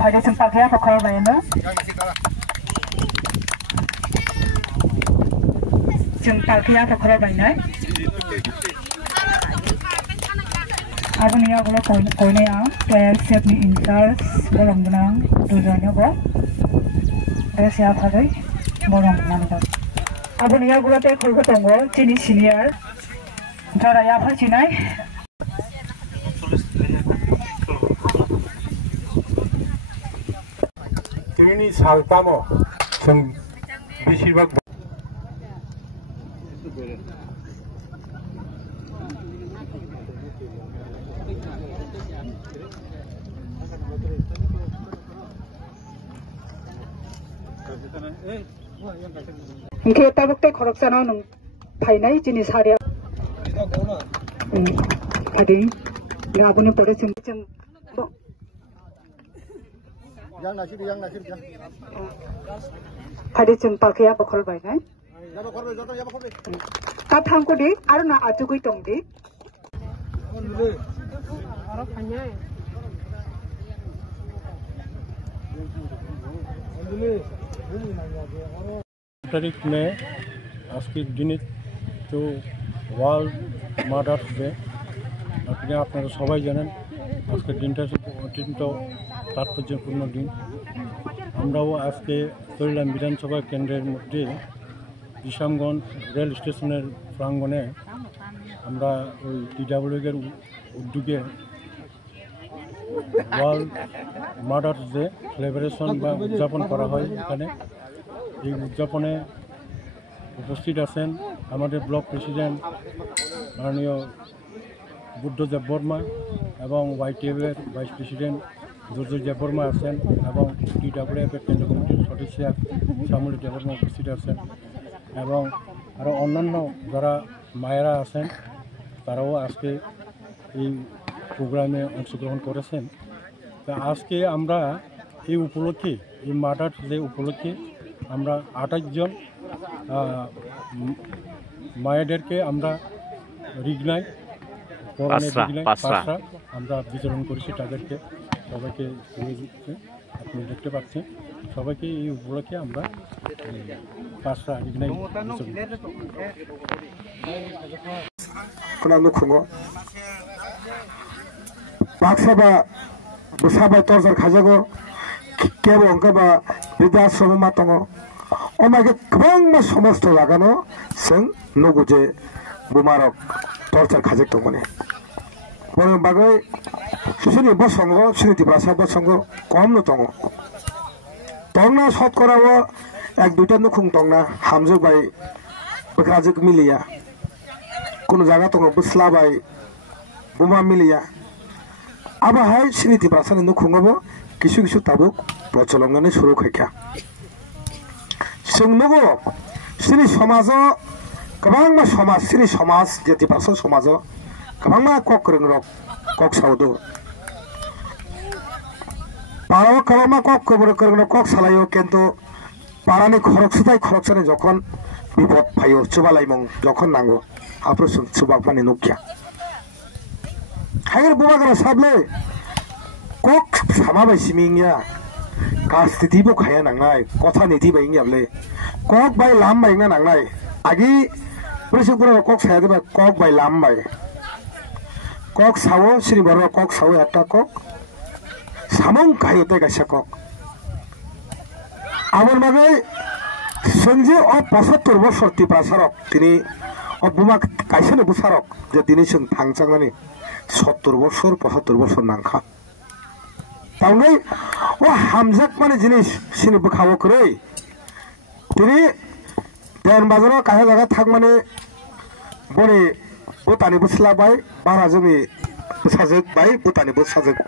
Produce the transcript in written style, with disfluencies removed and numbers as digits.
Pada sempat kaya pokok mana? Sempat kaya pokok mana? Aku ni aku lo kau ni player siap ni insert bolong benang tujuannya bo. Dia siap hari bolong benang bo. Aku ni aku lo kau tunggu sini senior. Cara ya apa sini? Ini saltamo, bersihbag. Kita tabuk teh korok sana nung, painai jenis hari. Tadi, ya aku ni pada ceng. Yang nasib. Tadi jempa kaya bakal bayar. Kat hangko di, aru na atu kui tong di. तारीख में आज के दिन तो world मार्डर्स day अपने আপনারা সবাই জানেন আজকের দিনটা অত্যন্ত তাৎপর্যপূর্ণ দিন আমরাও আজকে তৈলাম বিধানসভা কেন্দ্রের মধ্যে বিশামগঞ্জ রেল স্টেশনের প্রাঙ্গণে আমরা ওই DWG এর উদ্যোগে ওয়ার্ল্ড মার্ডার্স ডে সেলিব্রেশন বা উদযাপন করা হয় এখানে এই উদযাপনে উপস্থিত আছেন আমাদের ব্লক প্রেসিডেন্ট মাননীয় বুদ্ধদেব বর্মা এবং YTF এর ভাইস প্রেসিডেন্ট দুর্জয় দেববর্মা আছেন এবং DWF এর কেন্দ্র কমিটির সদস্য শ্যামলী দেববর্মা উপস্থিত আছেন এবং আরও অন্যান্য যারা মায়েরা আছেন তারাও আজকে এই প্রোগ্রামে অংশগ্রহণ করেছেন তা আজকে আমরা এই উপলক্ষে এই মার্ডার্স ডে উপলক্ষে আমরা 28 জন মায়েদেরকে আমরা রিগনাই পাঁচটা আমরা বিতরণ করেছি তাদেরকে সবাইকে আপনি দেখতে পাচ্ছেন সবাইকে এই উপলক্ষে আমরা 5টা রিগনাই কোনানো খুঙ্গো বাক্সাবা বসাবা তরজার খাজাগো কেবো অঙ্কাবা বৃদ্ধাশ্রম মাতঙ্গ অমাকে গোबां সমস্ত লাগানো जों नुगु जे बुमारक टर्चार खाजेक दंमोन बरं बागै सुसुनि बसंग सुनिति भाषा बसंग कम न दङ दंना शतकराओ एक दुइटा नुखुं दंना हामजोबाय बक्राजोक मिलिया कोनो जागा दङ बुस्लाबाय बुमा मिलिया आबाहाय सुनिति भाषानि नुखुङाबो किसु ताबुक प्रचलननि सुरु खायखा जों नुगो सिनि समाजाव गोबां समाज सिनि समाज जेति भाषा समाजाव गोबां कक रोंरक कक सावदो पाराव गोबां कक रोंरक कक सालायो किन्तु पारानि खरक सुताय खरक साने जखन विपद फायो चुबालायमं जखन नांगौ आप्रसुन चुबाकमानि नुखिया हायर बुबागरा साबले कक सामाबाय सिमिंगिया गास्तिदिबो खाया नांनाय कथा निदि बायंगियाबले कक बाय लाम बायंगा नांनाय आगि प्रसुपुरा कक सायादेबा कक बाय लाम बाय कक सावो श्री बरो कक सावो একটা कक सामं खायोते गायसा कक आबर मागे संजे अ 75 বছর টিপাসারক তিনি অবুমা কাইসনে বুসারক যে তিনি সং থাংচাঙানি 70 বছর 75 বছর নাংখা তাওনাই ও হামজাক মানে জিনিস সিনি বখাও করে তিনি দেন বাজারও কাহে জায়গা থাক মানে বনে ভুটানি বুসলাবাই বারা জমি বুসাজক বাই ভুটানি বুসাজক